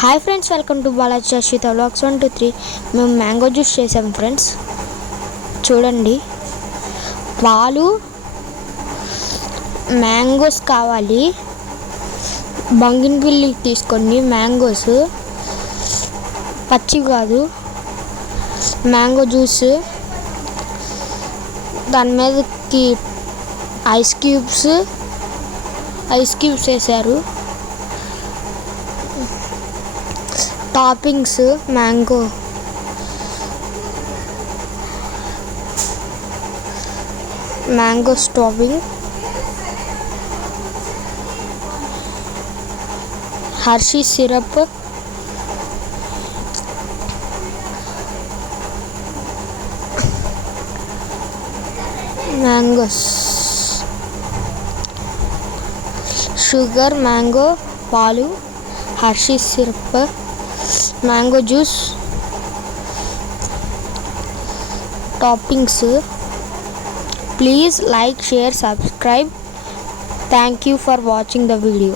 Hi friends, welcome to Balaji Ashwitha వ్లాగ్స్ 1 2 3. మేము mango juice చేసాం ఫ్రెండ్స్. చూడండి, పాలు, మ్యాంగోస్ కావాలి, బంగినపల్లి తీసుకొని మ్యాంగోస్ పచ్చి కాదు, మ్యాంగో జ్యూస్, దాని మీదకి ఐస్ క్యూబ్స్ వేసారు. Toppings mango topping, Hershey syrup, mangoes, sugar, mango పాలు, Hershey syrup, mango juice, toppings. Please like, share, subscribe. Thank you for watching the video.